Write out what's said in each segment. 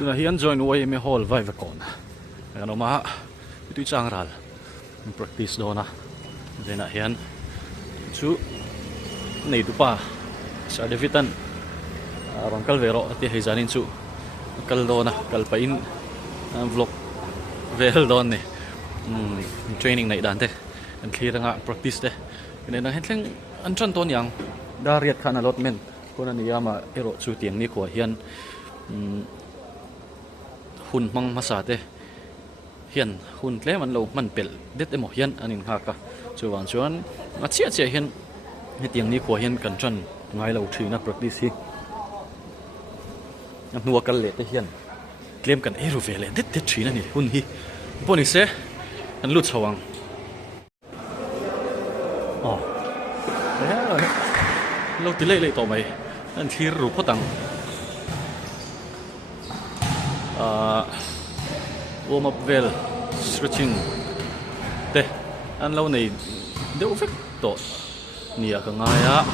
tuna hian join way me hall vai ve kon ano ma tu chang ral practice do na dena hian chu nei tu pa sa devitan rong kal vero ati heizanin chu kal do na kal pa in vlog vel don ne training nei dan te an clear nga practice te nên là hết lên anh chân tôn yang đa riết khăn lót men con anh em mà ero chu tiếng ni của hiền hun mang masate hiền hun lẽ mình lâu mình bel đứt em một hiền anh em haka chu van chuan mà chia hiền cái tiếng ni của hiền cần chân ngay lâu trì na practice hi nhằm nuôi cái lệ te hiền claim cần ero về lệ đứt trì na ni hun hi bọn sẽ anh lút sawang lâu tí lệ tổ mày anh thi rủ phốt tăng warm up vel stretching te anh lâu này đều phết tổ nia cả ngay á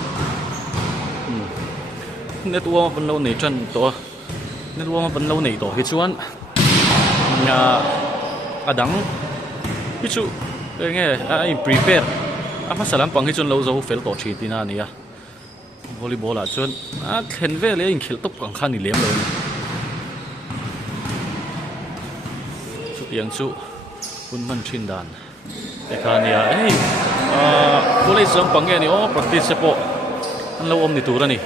net warm up lâu này chân tổ net warm up lâu này tổ hết chuan nhà đắng hết chú nghe anh prepare masalam pang hi chun lo zo fel to thi tina nia volleyball a chun khen ve le in khel top pang khan ni lem lo chu tiang chu pun man thin dan te kha nia ei volley zong pang nge ni practice po an lo om ni tur ani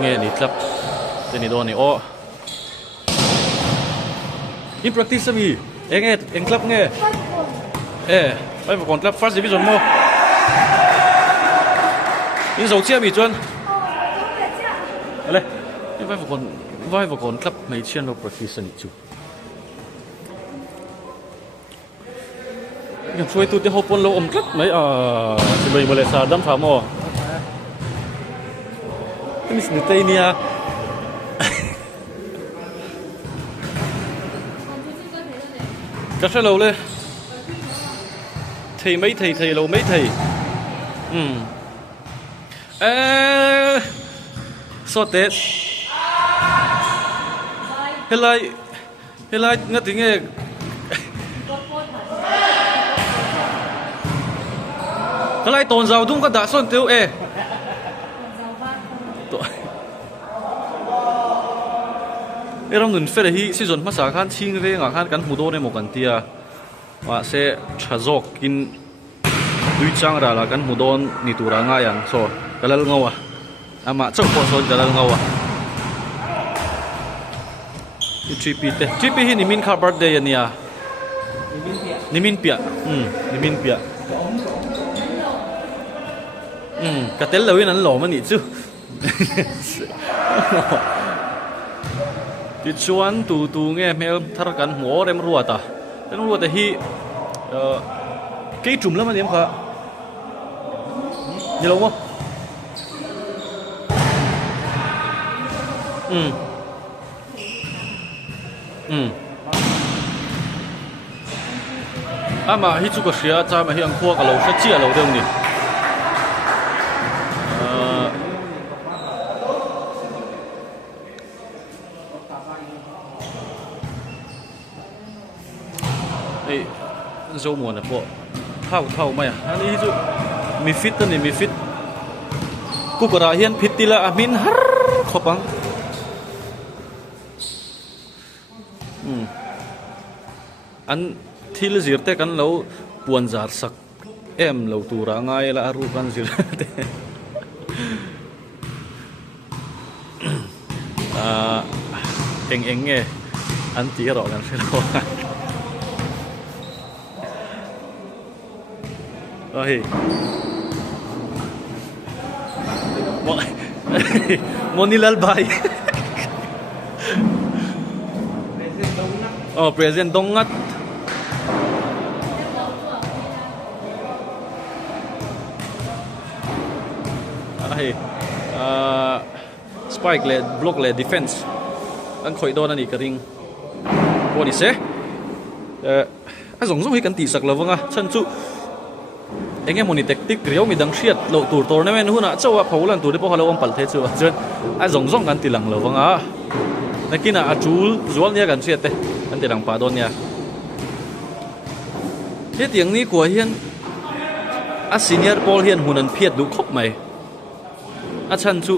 nge ni tlap te ni do ni in practice mi eng club nge vai vào còn club first division mo in dầu chia bị chuan đây vai vào còn club mấy chiên vào practice này chú nhưngช่วยtuที่hopon lo club mấy sebagai Malaysia dam famo ini sedetail ni ya cái sao lâu lên thầy mấy thầy lâu mấy thầy so tết hay lại nghe tiếng nghe hay lại tồn giàu đúng có đã son tiêu trong người phê hi season mà sáng khan chinh về ngã khan cắn hủ đô này một cắn tia và sẽ trả dọc in đuôi trang ra là cắn hủ đô ni tu ra ngay ang so cái là ngầu mà trong cuộc sống cái là ngầu GP hi ni min car birthday anh ya ni min pia cái tên lâu anh lỗ mà nhỉ chứ thì chuan tu nghe mẹ thar kan mo rem ruat hi cái chùm lắm anh em khá như lâu không mà hi chu ko sia cha mà hi ang khuwa ka lo sa chia lo deuh ni dâu mùa này bộ thao mày anh ấy dụ mi fit tên này mi fit cú cả hiền fit tila amin har khopang anh thil zir te kan lo puan zar sak em lo tura ngai la aru kan zir te eng nghe anh tí rõ kan phelo ơi Monilal bay present dongat spike le block le defense anh khởi đo anh cái ring qua đi xe anh giống hi kan ti sak lo wanga chan chu anh em moni tactic riau mi dang shiat lo tur tournament huna chawa pholan tur de po halo om pal the chu chuan a zong kan ti lang lo wanga nakina achul zual nia kan siate an te dang pa don nia he tiang ni kwa hian a senior ball hian hunan phiat du khop mai a chan chu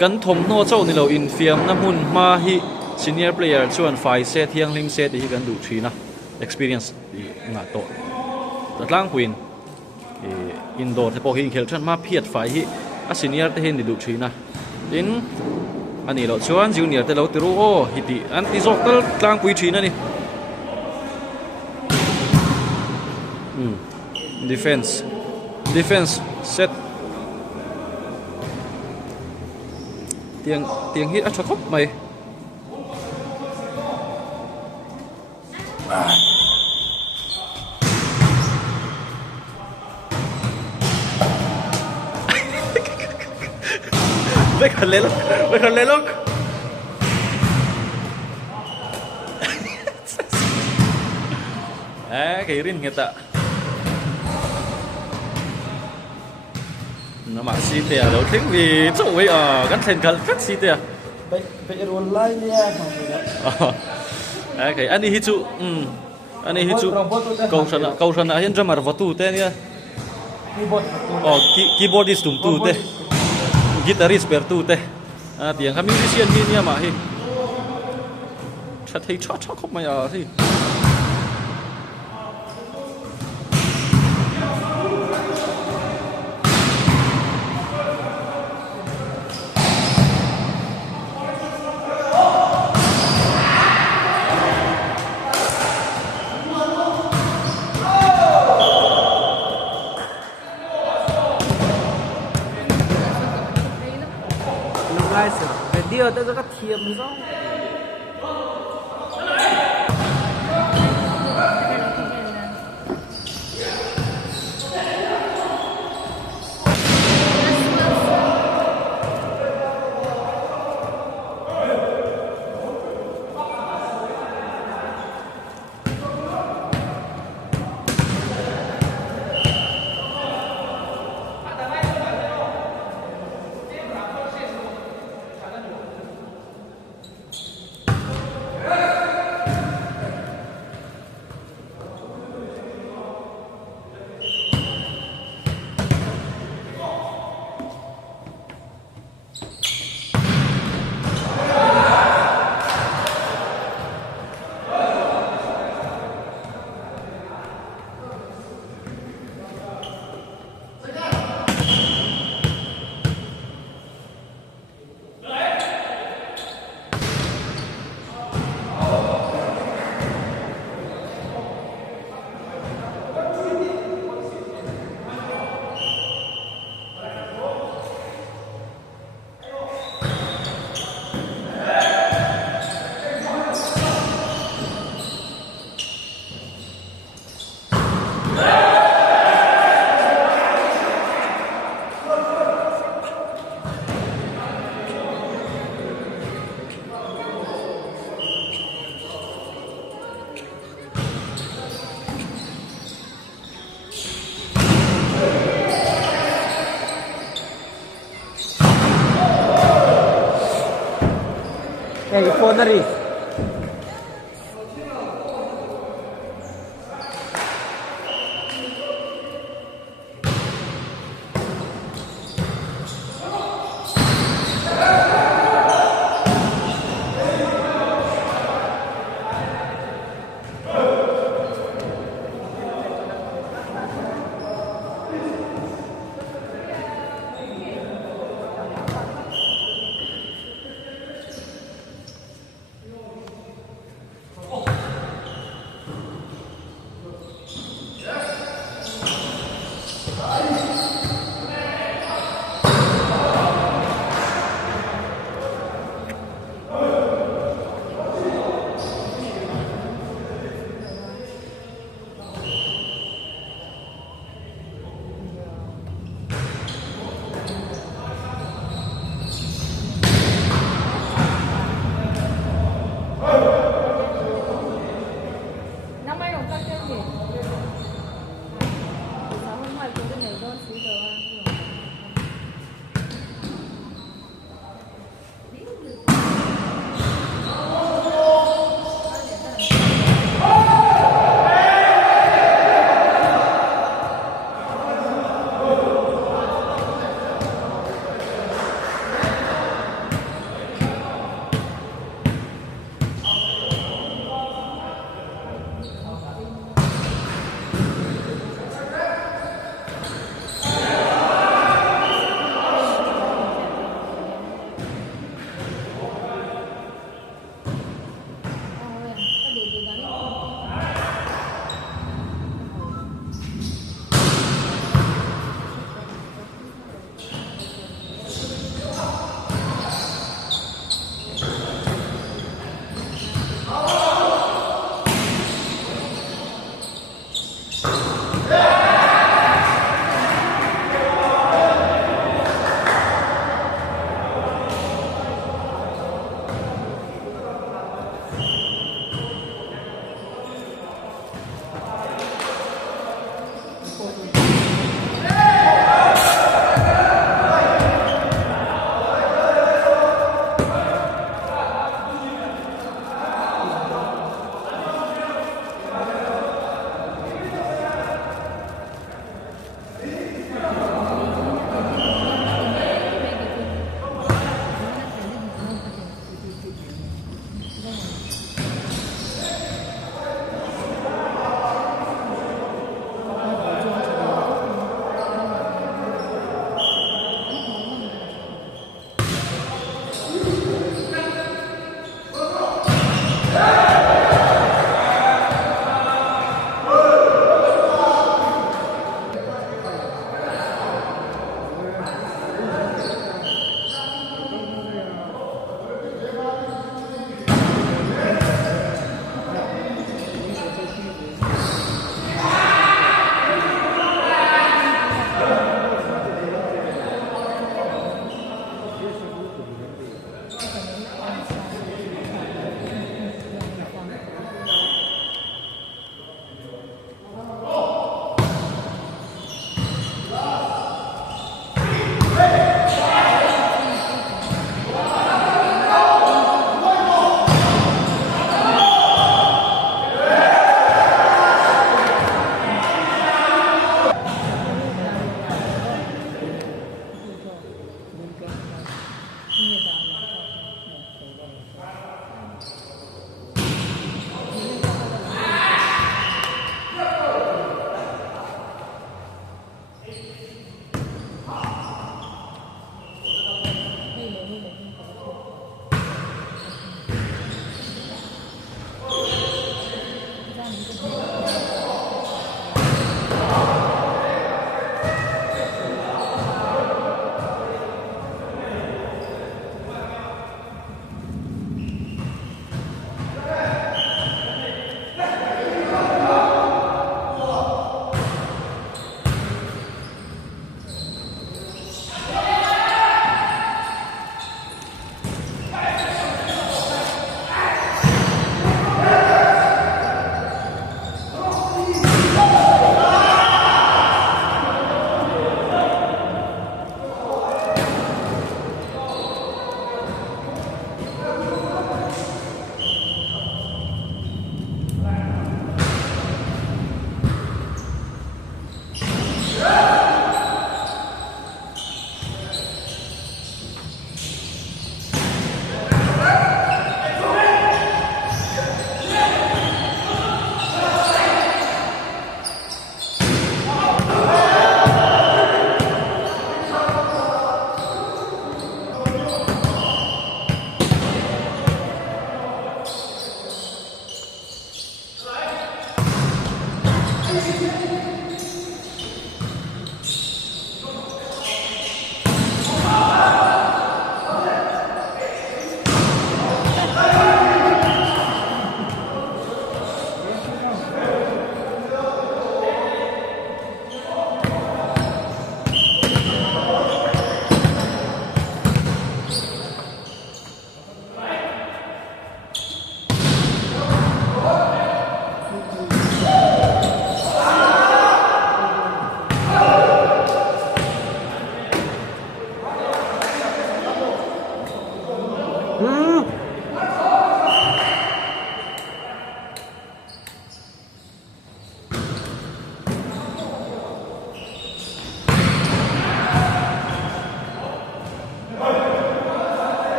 kan thom no chau ni lo in fiam na hun ma hi senior player chuan fai set hiang ling set hi kan du thina experience nga to tatlang queen indoor te po hin khel chan ma phiat fai hi a senior te hin ni du thina in ani lo chuan junior te lo tiru o hiti an ti zok tal tlang pui thina ni defense set tiếng hit cho khóc mày Ve con lên lúc cái rin người ta nó mà xí tè đâu thích vì chỗ ấy gắn thành cắt xí tè Vậy online nha cái anh đi hít trụ anh đi hít trụ câu sân hiện ra mà vào tủ tè nha keyboardist tủ tủ tè guitarist per tủ tè tiếng kami musician đi nha mà hi chặt thấy chót không mày thì video tới các thiềm sao Hey, phone na rin.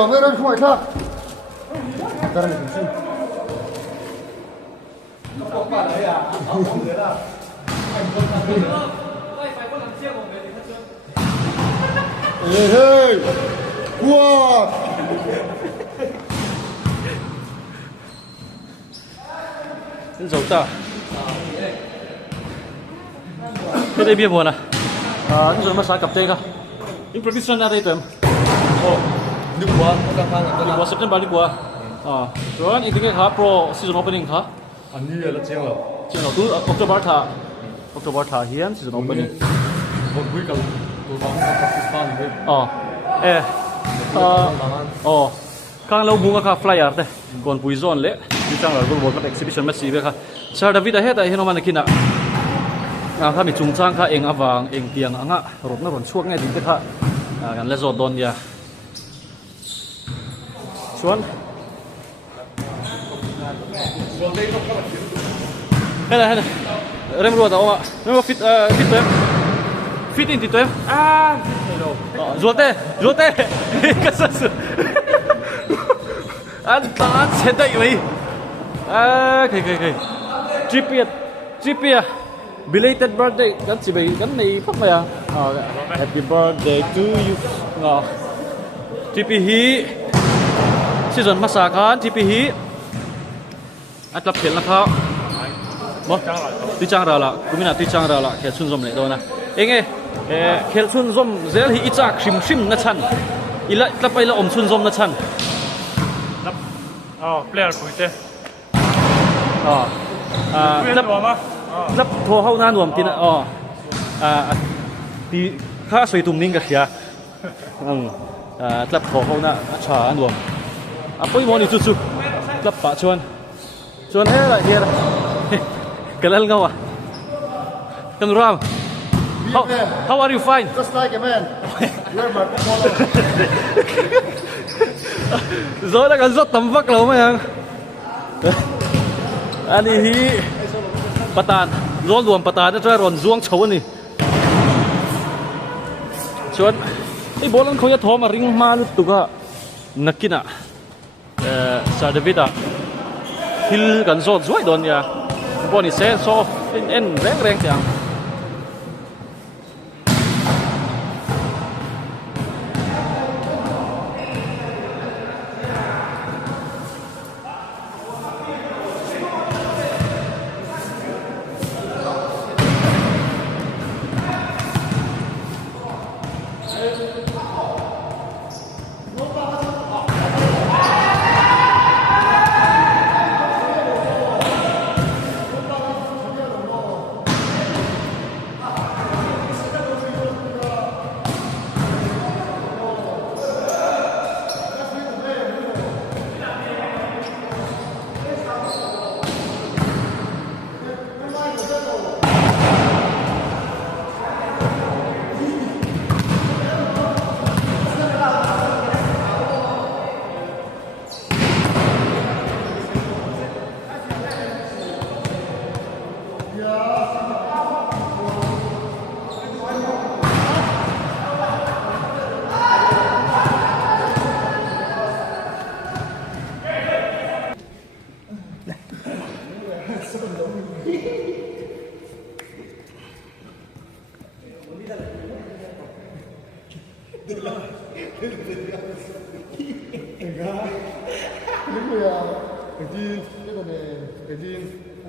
lo mấy đứa không phải khác. Cái này cũng xin. Hey hey, what? Xin dấu ta. Thế đây bia buồn à? Anh rồi mà sao cặp tê ka? Yung practice na natin. Oh, đi qua có căng thẳng di buwan September di buwan. Soalnya intinya ka pro season opening ka. anh như là chiang rồi Season tu October tha hian season opening. một quý cầu tụi bóng Pakistan thì Kang lau bunga ka flyer te. Kon pui zone le. Di chang la World Cup exhibition match si be ka. Sir David a heta heno man kina. Kha mi chung chang kha eng awang eng tiang anga rot na ron chuak nge ding te kha. Kan le zot don ya. Chuan. Hela. Rem ruột ông ạ. Nó fit in tụi em. Ruột tê. Cái sự. Anh ta sẽ đẩy mày. Okay. Trippier. Belated birthday. Cái gì vậy? Cái này phát mày à? Happy birthday to you. Trippier hi. Season masakan Trippier hi. Anh tập khiển là khao. Tuy chang ra la, kumina tuy chang ra la, khel chun zom le do na. Enge, khel chun zom zel hi icha khrim na chan. Ila tlapai la om chun zom na chan. Player puite. Lap tho hau na nuam tin ti kha soi tum ning ka khia. Lap tho hau na cha nuam. Apoi mo ni chu. Lap pa chuan. Chuan he la here. Kalal nga wa. Kan Ram. How are you fine? Just like a man. You're my follower. Rồi là kan zot tam vak lo ma yang. Ani hi patan. Zol duam patan na ron zuang chho ni. Chuan ei bolan khoya thom a ring ma lu tuka nakina. Sir David a hil kan zot zuai don ya. Boni sen so en reng tiang.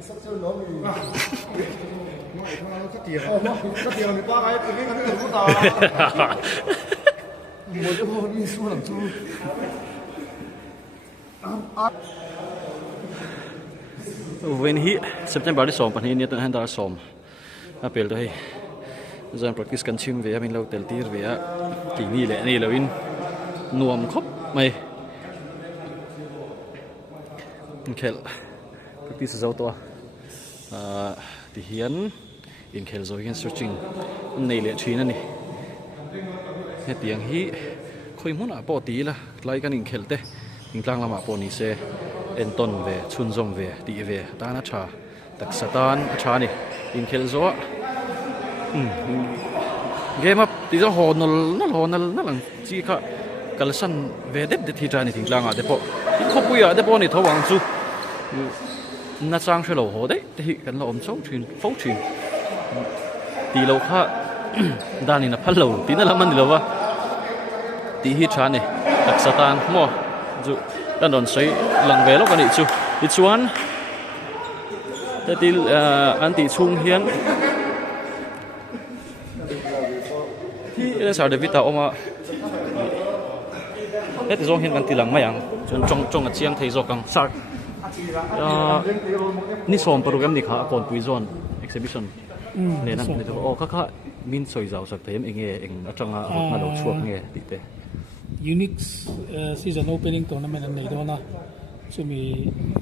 Sắp chơi nó thì ngoại thằng nó cắt tiền thì qua cái cái tiền của tao một cái hồn đi xuống làm chu When he September di som pan hi ni tan han dar som apel to hi zan practice kan chim ve min lo tel tir ve a ki ni le ni lo in nuam khop mai khel practice zo to ti hian in khel zo hian searching nei le thina ni he tiang hi khoi mun a po ti la lai kan in khel te in tlang lama po ni se en ton ve chun zom ve ti ve ta na tha tak satan tha ni in khel zo game up ti zo honol na lang chi kha กัลสันเวเด็บเดที่จานี่ถึงกลางอ่ะเดปเขาปุยอ่ะเดปนี่ทวังจูน่าจ้างเชลโลโหได้ที่กันเราอมโซ่ชินโฟชินตีเราค่ะด้านนี้นะพันเราตีนั่นละมันนี่เราว่าตีฮิชานี่ตักสตานมั่วจูด้านโดนใส่หลังเวลกันนี่จูอีชวนแต่ตีอันตีชุ่งเฮียนที่เรื่องสาวเดวิดตาออกมาเฮ้ยแต่จงเห็นกันทีหลังไม่ยังจงเชียงไทยจกังสักนี่ส่งโปรแกรมนี่ค่ะก่อนปุยจอนเอ็กซิบิชันเนี่ยนั่นเลยโอ้ค่ะมินสวยเจ้าสักเทมเองจังมาดูช่วงเงี้ยติดเต unique season opening tournament ในตัวนะซึ่งมี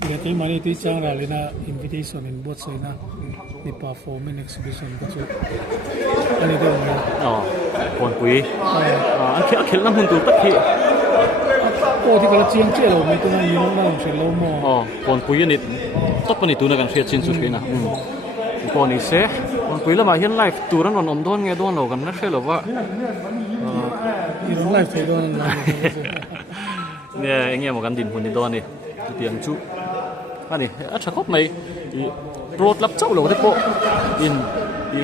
เรื่องที่มาในที่จ้างเราเลยนะ invitation in both side นะมี performance exhibition ก็จะอันนี้ตัวนี้อ๋อก่อนปุยอันเขียนน้ำหุ่นตัวตักที่โอ้ที่กระเจียงเจ้าเราไม่ตัวนั้นมีน้องๆเสียลมอ๋อก่อนปุยนี่ตักปนิตัวนั้นกันเสียชินสุดเลยนะก่อนนี้เสียก่อนปุยแล้วมาเห็นไลฟ์ตัวนั้นนอนโดนไงโดนเรากันนั่นใช่หรือว่าที่ไลฟ์ตัวนั้นเนี่ยเงี้ยเหมือนกันดินหุ่นดินโดนนี่เตียงจุอันนี้อาจจะครบไหมโปรดรับเจ้าเราได้โปอิน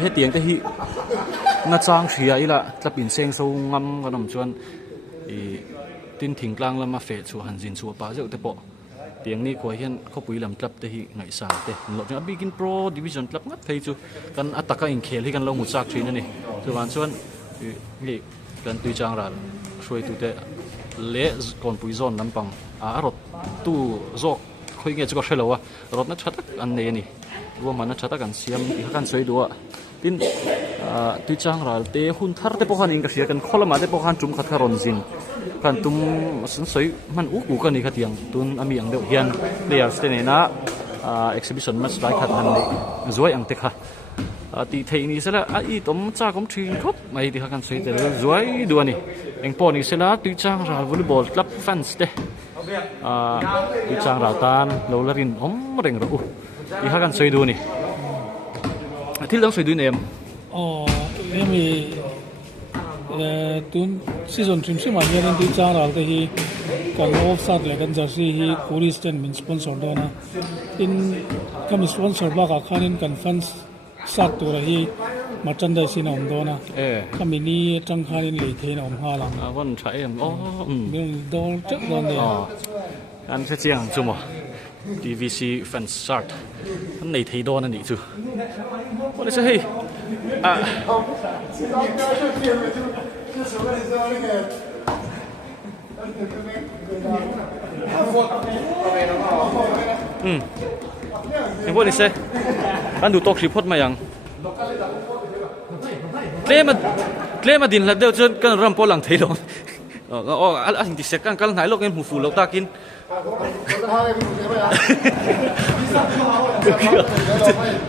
ให้เตียงแต่ที่น่าจ้างเสียอีละจะปิ่นเซงสูงงำกันน้ำชวนตินถิ่งกลางแล้วมาเฟดชัวหันจินชัวป้าเจ้าแต่โปเตียงนี่ควายเห็นเขาปุยลำกลับแต่ที่ไงสาเตะหลบจากบิกินโปรดิวิชั่นกลับงัดไปจูกันอัตตะกันอินเคลที่กันเราหมุดซากทีนั่นนี่ส่วนส่วนนี่กันตุยจางรัดช่วยตัวเตะเละก่อนปุยซอนน้ำปังรถตู้โจกคุยเงี้ยจะก็เชื่อแล้วว่ารถนัดชัดอันนี้นี่ว่ามันนัดชัดกันเสียมอีกกันสวยด้วยทินตุยจางรัดเตะหุ่นทาร์เตะพวกhanอิงกับเสียกันคนละมาเตะพวกhanจุ่มขัดคารอนซินกันตุ้มสนสวยมันอุกกันนี่ขัดยังตุนอามีอังเดียวเฮียนเลียสเตนี่นะexhibition มันสไลด์ขัดมันเลยสวยอังเตะค่ะตีเทนี่เสร็จแล้วอีต้มจ้าก้มชิงครบไม่ที่กันสวยแต่สวยด้วยนี่เองปอนี่เสร็จแล้วตุยจางรัดวอลเลย์บอลคลับแฟนส์เตะตุยจางรัดตานเราละรินเร่งรู้ที่กันสวยดูนี่ที่เราสวยดูเนี่ยอ๋อเนี่ยมีตุนซีซั่นทีมสิมันยังตุยจางรัดที่กันออฟซัดเลยกันจะซีฮีคูริสเตนมินสปอนเซอร์ด้วยนะอินก็มีสปอนเซอร์บ้างกับคันอินกันแฟนส์สัตว์ตัวที่มาจันได้สินะผมดูนะก็มีนี่จังคันอินเลยเทนอมฮาลังวันใช้อ๋อโดนจักโดนเดียวอันเชียงจุ่มอ่ะ DVC Fan Start อันไหนเทโดนอันนี้จู่วันนี้ใช่ยังพวกนี้ใช่อันดูตกสีพดมาอย่างเคลมาดินแล้วเดี๋ยวจะกันรำปอหลังเทลงอันที่เสกกันไหนโลกเงินหูฟูเราตากิน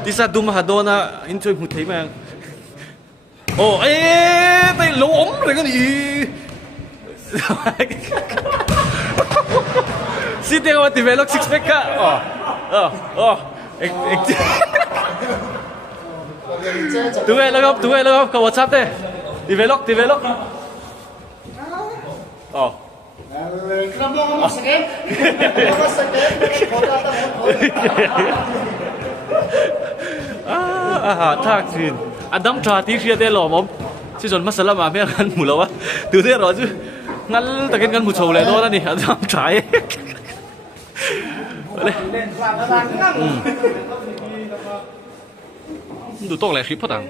ที่สัตว์ดูมาหาโดนะอินช่วยหูเทมั้งโอ้ไปล้มอะไรกันอีสิเดียวว่าที่เวลอกซิกแพคกะดูเวลครับกับวอทซัพเต้ที่เวลอกครับลองมาสักเก็ตท่าคืนอันดับชาติเชียร์ได้หรอผมที่จนมาสลับมาไม่กันหมู่แล้ววะดูได้หรอจู่งั้นตะเกียงกันหมู่โชว์เลยด้วยนะนี่อันดับชายดูโต๊ะอะไรคลิปพอดัง